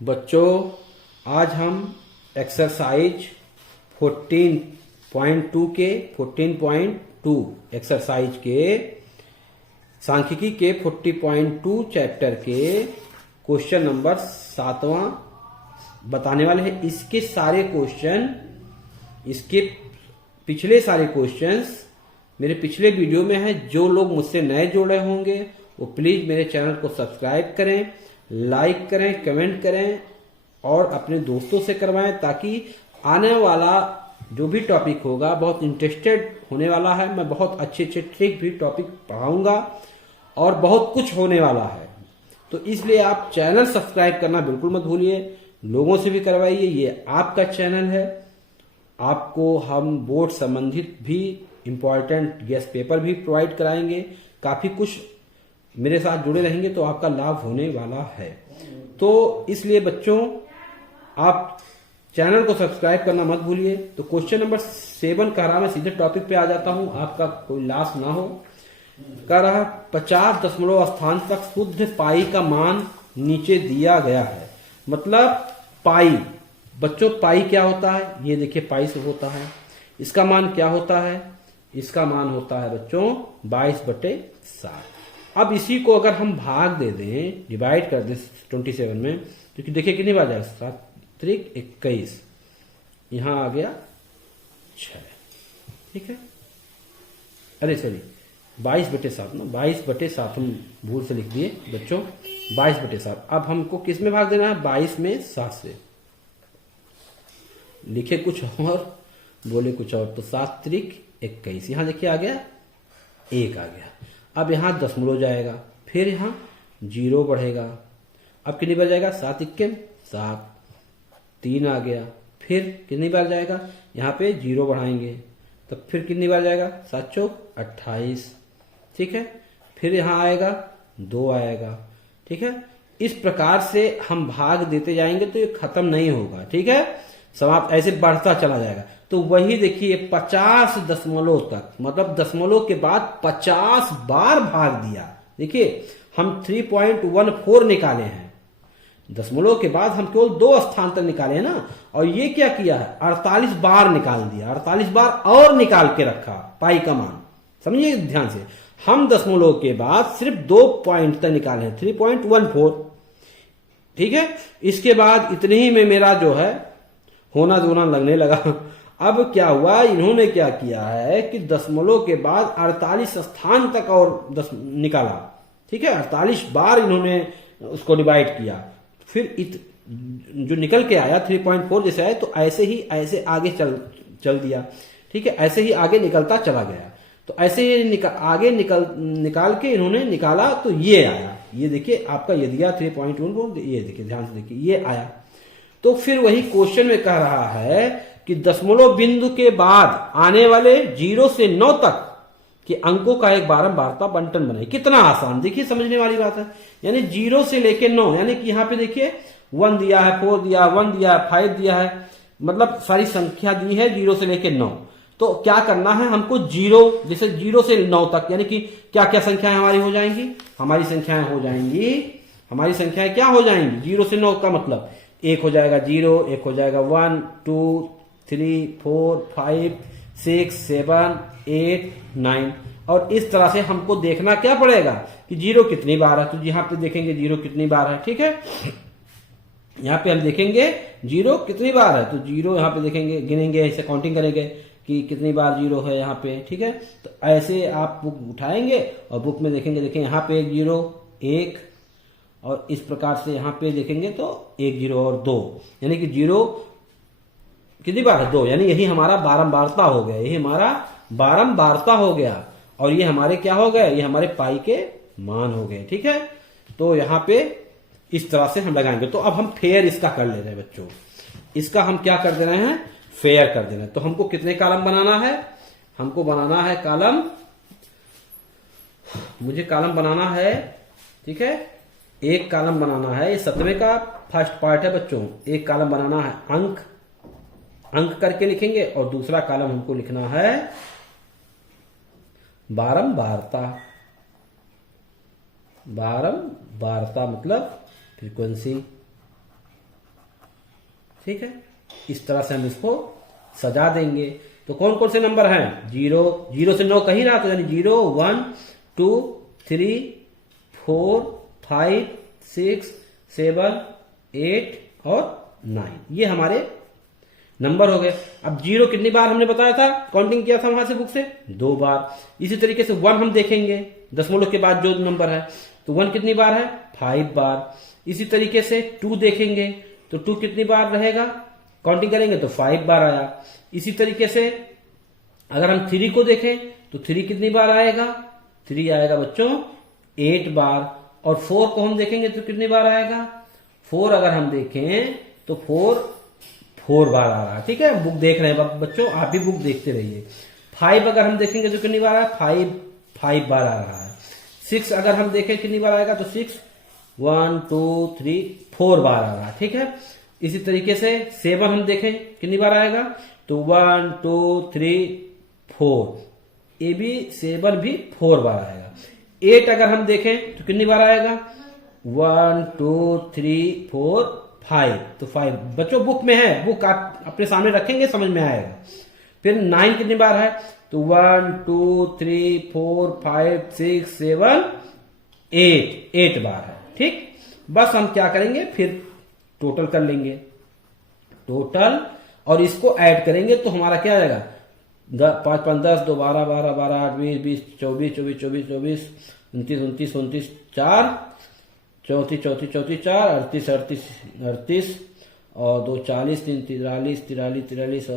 बच्चों, आज हम एक्सरसाइज 14.2 एक्सरसाइज के सांख्यिकी के 40.2 चैप्टर के क्वेश्चन नंबर 7वां बताने वाले हैं। इसके सारे क्वेश्चन, इसके पिछले सारे क्वेश्चंस मेरे पिछले वीडियो में है। जो लोग मुझसे नए जुड़े होंगे वो प्लीज मेरे चैनल को सब्सक्राइब करें, लाइक करें, कमेंट करें और अपने दोस्तों से करवाएं, ताकि आने वाला जो भी टॉपिक होगा बहुत इंटरेस्टेड होने वाला है। मैं बहुत अच्छे अच्छे ट्रिक भी टॉपिक पढ़ाऊंगा और बहुत कुछ होने वाला है। तो इसलिए आप चैनल सब्सक्राइब करना बिल्कुल मत भूलिए, लोगों से भी करवाइए। ये आपका चैनल है। आपको हम बोर्ड संबंधित भी इंपॉर्टेंट गेस्ट पेपर भी प्रोवाइड कराएंगे। काफी कुछ मेरे साथ जुड़े रहेंगे तो आपका लाभ होने वाला है। तो इसलिए बच्चों, आप चैनल को सब्सक्राइब करना मत भूलिए। तो क्वेश्चन नंबर 7 कह रहा, मैं सीधे टॉपिक पे आ जाता हूं, आपका कोई लॉस ना हो। कह रहा 50 दशमलव स्थान तक शुद्ध पाई का मान नीचे दिया गया है। मतलब पाई, बच्चों पाई क्या होता है? ये देखिए पाई से होता है। इसका मान क्या होता है? इसका मान होता है बच्चों 22/7। अब इसी को अगर हम भाग दे दें, डिवाइड कर दें 27 में, तो देखिए कितनी बार जाएगा? 7 त्रिक 21, यहां आ गया 6। ठीक है, अरे सॉरी 22/7 ना, 22/7 हम भूल से लिख दिए बच्चों, 22/7। अब हमको किस में भाग देना है? 22 में 7 से। लिखे कुछ और बोले कुछ और, तो 7 त्रिक 21, यहां देखिए आ गया 1 आ गया। अब यहां दशमलव जाएगा, फिर यहां 0 बढ़ेगा। अब कितनी बार जाएगा? 7 × 7, 3 आ गया। फिर कितनी बार जाएगा? यहाँ पे 0 बढ़ाएंगे, तब फिर कितनी बार जाएगा? 7 चौक 28। ठीक है, फिर यहाँ आएगा 2 आएगा। ठीक है, इस प्रकार से हम भाग देते जाएंगे तो ये खत्म नहीं होगा। ठीक है, समाप्त ऐसे बढ़ता चला जाएगा। तो वही देखिए 50 दशमलव तक, मतलब दशमलव के बाद 50 बार भाग दिया। देखिए हम 3.14 निकाले हैं, दशमलव के बाद हम केवल 2 स्थान तक निकाले हैं ना। और ये क्या किया है? 48 बार निकाल दिया, 48 बार और निकाल के रखा पाई का मान। समझिए ध्यान से, हम दशमलव के बाद सिर्फ 2 पॉइंट तक निकाले हैं, 3.14। ठीक है, इसके बाद इतने ही में मेरा जो है होना जोना लगने लगा। अब क्या हुआ, इन्होंने क्या किया है कि दशमलव के बाद 48 स्थान तक और निकाला। ठीक है, 48 बार इन्होंने उसको डिवाइड किया। फिर जो निकल के आया 3.4 जैसे आया, तो ऐसे ही ऐसे आगे चल दिया। ठीक है, ऐसे ही आगे निकलता चला गया। तो ऐसे ही आगे निकाल के इन्होंने निकाला तो ये आया। ये देखिए आपका ये दिया 3.14, ये देखिए ध्यान से देखिए ये आया। तो फिर वही क्वेश्चन में कह रहा है कि दशमलव बिंदु के बाद आने वाले 0 से 9 तक के अंकों का एक बारंबारता बंटन बनाए। कितना आसान, देखिए समझने वाली बात है। यानी 0 से लेके 9, यानी कि यहाँ पे देखिए 1 दिया है, 4 दिया, 1 दिया है, 5 दिया है, मतलब सारी संख्या दी है 0 से लेके 9। तो क्या करना है हमको? 0 जैसे 0 से 9 तक, यानी कि क्या क्या संख्याएं हमारी हो जाएंगी? हमारी संख्याएं हो जाएंगी 0 से 9 का मतलब 1 हो जाएगा 0, 1 हो जाएगा 1, 2, 3, 4, 5, 6, 7, 8, 9। और इस तरह से हमको देखना क्या पड़ेगा कि 0 कितनी बार है। तो यहाँ पे देखेंगे 0 कितनी बार है। ठीक है, यहाँ पे हम देखेंगे 0 कितनी बार है, तो 0 यहाँ पे देखेंगे, गिनेंगे, ऐसे काउंटिंग करेंगे कि कितनी बार 0 है यहाँ पे। ठीक है, तो ऐसे आप बुक उठाएंगे और बुक में देखेंगे, देखें यहाँ पे 1 0 1, और इस प्रकार से यहाँ पे देखेंगे तो 1 0 और 2, यानी कि 0 कितनी बार है? 2, यानी यही हमारा बारंबारता हो गया, यही हमारा बारंबारता हो गया। और ये हमारे क्या हो गए? ये हमारे पाई के मान हो गए। ठीक है, तो यहाँ पे इस तरह से हम लगाएंगे। तो अब हम फेयर इसका कर ले रहे हैं बच्चों, इसका हम क्या कर दे रहे हैं? फेयर कर दे रहे हैं। तो हमको कितने कॉलम बनाना है? हमको बनाना है कॉलम, मुझे कॉलम बनाना है। ठीक है, एक कॉलम बनाना है, ये 7वें का फर्स्ट पार्ट है बच्चों। एक कॉलम बनाना है अंक करके लिखेंगे, और दूसरा कॉलम हमको लिखना है बारंबारता। बारंबारता मतलब फ्रीक्वेंसी। ठीक है, इस तरह से हम इसको सजा देंगे। तो कौन कौन से नंबर हैं? 0 से 9 कहीं रहा, तो यानी 0 1 2 3 4 5 6 7 8 और 9, ये हमारे नंबर हो गए। अब 0 कितनी बार हमने बताया था, काउंटिंग किया था वहां से बुक से? 2 बार। इसी तरीके से 1 हम देखेंगे दशमलव के बाद जो नंबर है, तो 1 कितनी बार है? 5 बार। इसी तरीके से 2 देखेंगे तो 2 कितनी बार रहेगा, काउंटिंग करेंगे तो 5 बार आया। इसी तरीके से अगर हम 3 को देखें तो 3 कितनी बार आएगा? 3 आएगा बच्चों 8 बार। और 4 को हम देखेंगे तो कितनी बार आएगा? 4 अगर हम देखें तो 4 बार आ रहा है। ठीक है, बुक देख रहे हैं बच्चों, आप भी बुक देखते रहिए। 5 अगर हम देखेंगे तो कितनी बार है? 5 बार आ रहा है। 6 अगर हम देखें कितनी बार आएगा, तो 6 1 2 3 4 बार आ रहा है। ठीक है, इसी तरीके से 7 हम देखें कितनी बार आएगा, तो 1 2 3 4, ये भी 7 भी 4 बार आएगा। 8 अगर हम देखें तो कितनी बार आएगा? 1 2 3 4 5, तो 5 बच्चों बुक में है, बुक आप अपने सामने रखेंगे समझ में आएगा। फिर 9 कितनी बार है, तो 1 2 3 4 5 6 7 8 बार है। ठीक, बस हम क्या करेंगे, फिर टोटल कर लेंगे, टोटल, और इसको ऐड करेंगे तो हमारा क्या आएगा? 5 5 10 2 12 12 12 8 20 20 24 24 24 24 29 29 29 4 34 34 34 4 38 38 38 और 2 40 3 43 43 43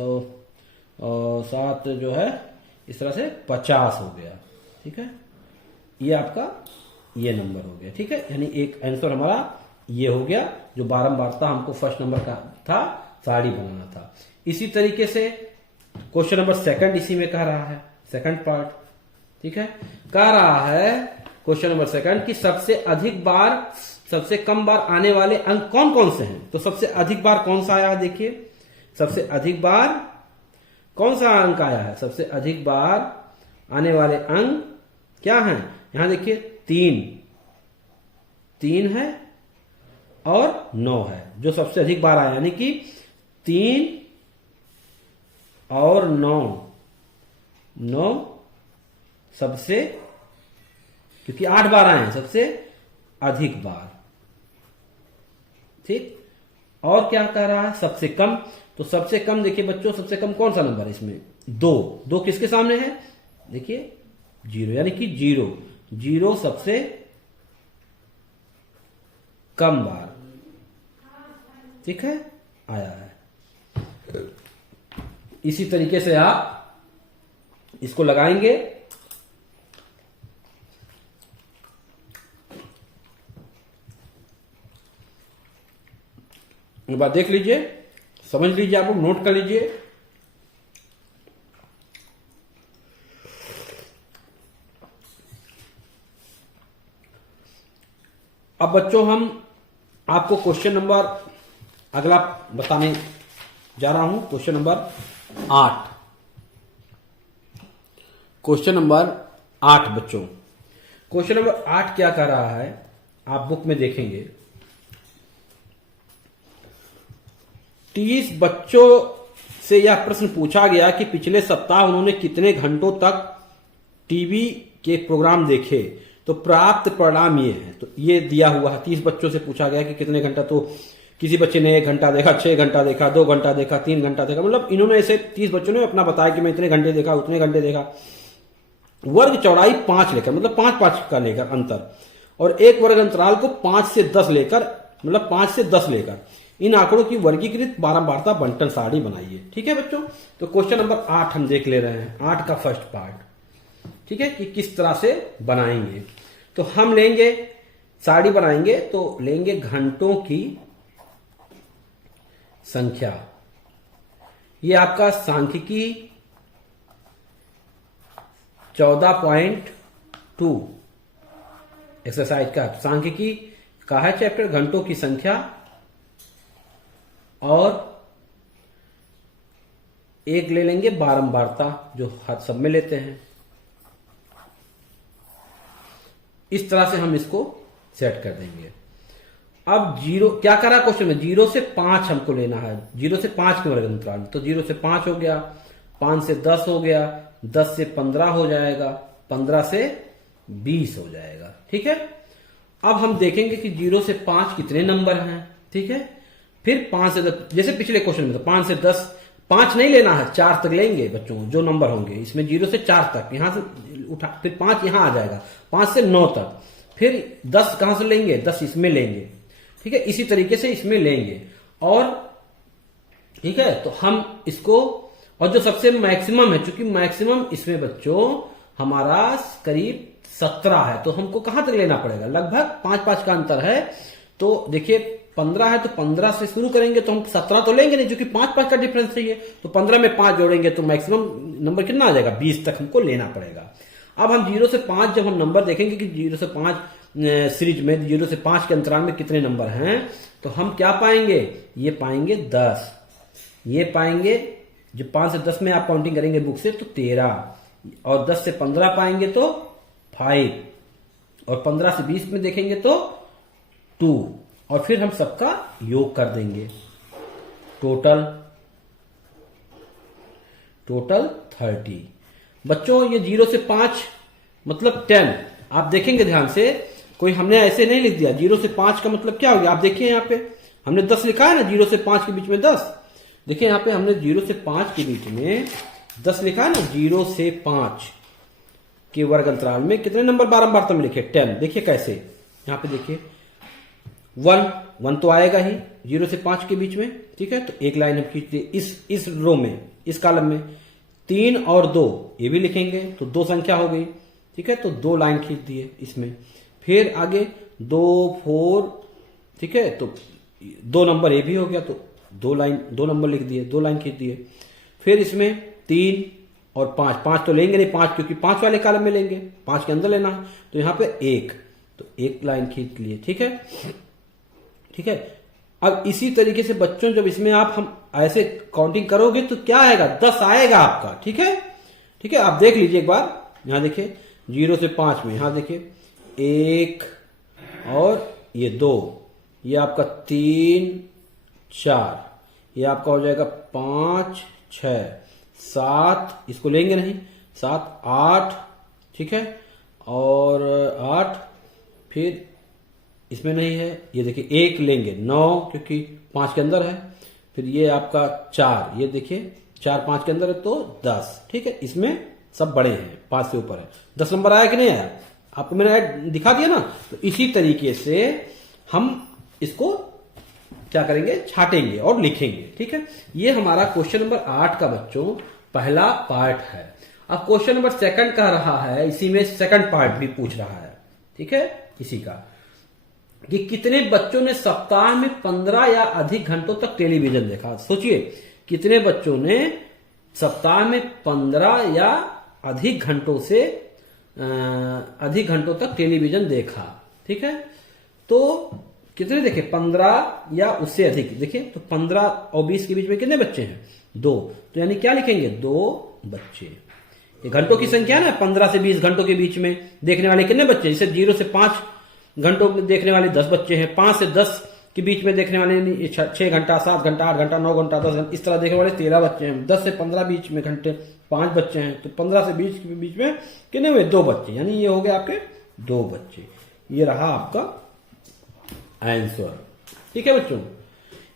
और 7 जो है इस तरह से 50 हो गया। ठीक है, ये आपका ये नंबर हो गया। ठीक है, यानी एक आंसर हमारा ये हो गया, जो बारंबारता हमको फर्स्ट नंबर का था, साड़ी बनाना था। इसी तरीके से क्वेश्चन नंबर 2 इसी में कह रहा है, सेकंड पार्ट। ठीक है, कह रहा है क्वेश्चन नंबर 2 कि सबसे अधिक बार सबसे कम बार आने वाले अंक कौन कौन से हैं। तो सबसे अधिक बार कौन सा आया है, देखिए सबसे अधिक बार कौन सा अंक आया है? सबसे अधिक बार आने वाले अंक क्या हैं? यहां देखिए 3 है और 9 है, जो सबसे अधिक बार आया, यानी कि 3 और 9 सबसे, क्योंकि 8 बार आए हैं, सबसे अधिक बार। ठीक, और क्या कह रहा है? सबसे कम। तो सबसे कम देखिए बच्चों, सबसे कम कौन सा नंबर है इसमें? 2 किसके सामने है? देखिए 0, यानी कि 0 सबसे कम बार, ठीक है, आया है। इसी तरीके से आप इसको लगाएंगे, एक बार देख लीजिए, समझ लीजिए, आप लोग नोट कर लीजिए। अब बच्चों हम आपको क्वेश्चन नंबर अगला बताने जा रहा हूं, क्वेश्चन नंबर 8। क्वेश्चन नंबर 8 बच्चों, क्वेश्चन नंबर 8 क्या कर रहा है, आप बुक में देखेंगे। 30 बच्चों से यह प्रश्न पूछा गया कि पिछले सप्ताह उन्होंने कितने घंटों तक टीवी के प्रोग्राम देखे, तो प्राप्त परिणाम ये है। तो ये दिया हुआ है, 30 बच्चों से पूछा गया कि कितने घंटा, तो किसी बच्चे ने 1 घंटा देखा, 6 घंटा देखा, 2 घंटा देखा, 3 घंटा देखा, मतलब इन्होंने ऐसे 30 बच्चों ने अपना बताया कि मैं इतने घंटे देखा, उतने घंटे देखा। वर्ग चौड़ाई 5 लेकर, मतलब 5-5 का लेकर अंतर, और एक वर्ग अंतराल को 5 से 10 लेकर, मतलब 5 से 10 लेकर इन आंकड़ों की वर्गीकृत बारंबारता बंटन सारणी बनाइए। ठीक है बच्चों, तो क्वेश्चन नंबर 8 हम देख ले रहे हैं, 8 का फर्स्ट पार्ट। ठीक है, कि किस तरह से बनाएंगे। तो हम लेंगे, सारणी बनाएंगे तो लेंगे घंटों की संख्या, ये आपका सांख्यिकी 14.2 एक्सरसाइज का सांख्यिकी का है चैप्टर, घंटों की संख्या, और एक ले लेंगे बारंबारता, जो हर सब में लेते हैं। इस तरह से हम इसको सेट कर देंगे। अब जीरो क्या करा क्वेश्चन में, 0 से 5 हमको लेना है, 0 से 5 के वर्ग अंतराल। तो 0 से 5 हो गया, 5 से 10 हो गया, 10 से 15 हो जाएगा, 15 से 20 हो जाएगा। ठीक है, अब हम देखेंगे कि 0 से 5 कितने नंबर हैं। ठीक है, फिर 5 से 10, जैसे पिछले क्वेश्चन में था 5 से 10, 5 नहीं लेना है, 4 तक लेंगे बच्चों, जो नंबर होंगे इसमें 0 से 4 तक, यहां से उठा, फिर 5 यहां आ जाएगा, 5 से 9 तक, फिर 10 कहां से लेंगे, 10 इसमें लेंगे। ठीक है, इसी तरीके से इसमें लेंगे। और ठीक है, तो हम इसको, और जो सबसे मैक्सिमम है, चूंकि मैक्सिमम इसमें बच्चों हमारा करीब 17 है, तो हमको कहां तक लेना पड़ेगा, लगभग 5-5 का अंतर है। तो देखिए 15 है, तो 15 से शुरू करेंगे, तो हम 17 तो लेंगे नहीं, क्योंकि 5-5 का डिफरेंस चाहिए। तो 15 में 5 जोड़ेंगे तो मैक्सिमम नंबर कितना आ जाएगा, 20 तक हमको लेना पड़ेगा। अब हम 0 से 5 जब हम नंबर देखेंगे कि 0 से 5 सीरीज में 0 से 5 के अंतराल में कितने नंबर हैं, तो हम क्या पाएंगे, ये पाएंगे 10, ये पाएंगे, जो 5 से 10 में आप काउंटिंग करेंगे बुक से तो 13, और 10 से 15 पाएंगे तो 5, और 15 से 20 में देखेंगे तो 2, और फिर हम सबका योग कर देंगे, टोटल 30। बच्चों ये 0 से 5 मतलब 10, आप देखेंगे ध्यान से, कोई हमने ऐसे नहीं लिख दिया। 0 से 5 का मतलब क्या हो गया, आप देखिए यहाँ पे हमने 10 लिखा है ना, 0 से 5 के बीच में 10। देखिए यहाँ पे हमने 0 से 5 के बीच में 10 लिखा है ना, 0 से 5 के वर्ग अंतराल में कितने नंबर बारंबार तो लिखे, 10। देखिए कैसे, यहाँ पे देखिए 1 तो आएगा ही 0 से 5 के बीच में। ठीक है, तो एक लाइन हम खींच दिए इस रो में, इस कॉलम में। 3 और 2 ये भी लिखेंगे, तो 2 संख्या हो गई। ठीक है, तो 2 लाइन खींच दिए इसमें। फिर आगे 2, 4, ठीक है, तो 2 नंबर ये भी हो गया, तो 2 नंबर लिख दिए, 2 लाइन खींच दिए। फिर इसमें 3 और 5 तो लेंगे नहीं, 5 क्योंकि 5 वाले कॉलम में लेंगे, 5 के अंदर लेना है, तो यहां पे 1, तो 1 लाइन खींच लिए। ठीक है, ठीक है। अब इसी तरीके से बच्चों जब इसमें आप हम ऐसे काउंटिंग करोगे तो क्या आएगा, 10 आएगा आपका। ठीक है, ठीक है, आप देख लीजिए एक बार, यहां देखिए 0 से 5 में, यहां देखिए 1 और ये 2, ये आपका 3, 4, ये आपका हो जाएगा 5, 6, 7, इसको लेंगे नहीं, 7, 8, ठीक है, और 8, फिर इसमें नहीं है, ये देखिए 1 लेंगे, 9 क्योंकि 5 के अंदर है, फिर ये आपका 4, ये देखिए 4 5 के अंदर है तो 10। ठीक है, इसमें सब बड़े हैं, 5 से ऊपर है। 10 नंबर आया कि नहीं आया, आपको मैंने दिखा दिया ना। तो इसी तरीके से हम इसको क्या करेंगे, छाटेंगे और लिखेंगे। ठीक है, ये हमारा क्वेश्चन नंबर 8 का बच्चों पहला पार्ट है। अब क्वेश्चन नंबर 2 कह रहा है, इसी में सेकंड पार्ट भी पूछ रहा है। ठीक है, इसी का कि कितने बच्चों ने सप्ताह में 15 या अधिक घंटों तक टेलीविजन देखा। सोचिए कितने बच्चों ने सप्ताह में 15 या अधिक घंटों तक टेलीविजन देखा। ठीक है, तो कितने देखे, 15 या उससे अधिक। देखिए तो 15 और 20 के बीच में कितने बच्चे हैं, 2, तो यानी क्या लिखेंगे, 2 बच्चे। ये घंटों की संख्या ना, 15 से 20 घंटों के बीच में देखने वाले कितने बच्चे, जैसे 0 से 5 घंटों में देखने वाले 10 बच्चे हैं, 5 से 10 के बीच में देखने वाले 6 घंटा, 7 घंटा, 8 घंटा, 9 घंटा, 10 घंटा, इस तरह देखने वाले 13 बच्चे हैं। 10 से 15 बीच में घंटे 5 बच्चे हैं, तो 15 से 20 के बीच में कितने हुए, 2 बच्चे, यानी ये हो गए आपके 2 बच्चे। ये रहा आपका आंसर। ठीक है बच्चों,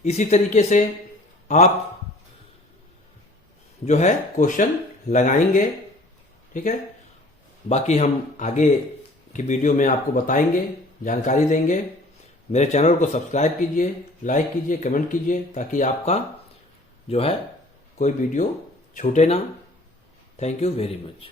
इसी तरीके से आप जो है क्वेश्चन लगाएंगे। ठीक है, बाकी हम आगे की वीडियो में आपको बताएंगे, जानकारी देंगे। मेरे चैनल को सब्सक्राइब कीजिए, लाइक कीजिए, कमेंट कीजिए, ताकि आपका जो है कोई वीडियो छूटे ना। Thank you very much.